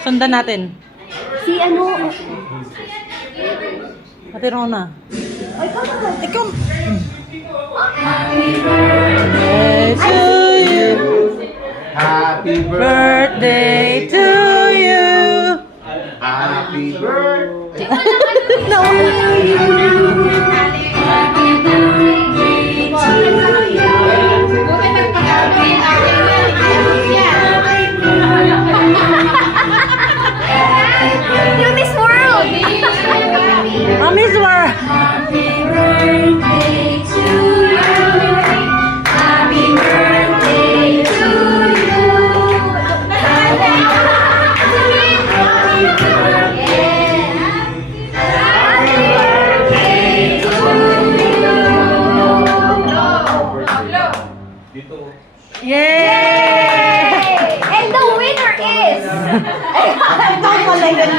Sundan natin. Si ano? Ate Rona. Ay, kaka. Ikaw. Happy birthday to you. Happy Birthday to you. Happy birthday. No. You Miss World! Miss War. Happy birthday to you. Happy birthday to you. Happy birthday to you. Yay! And the winner is... Ito pala yun.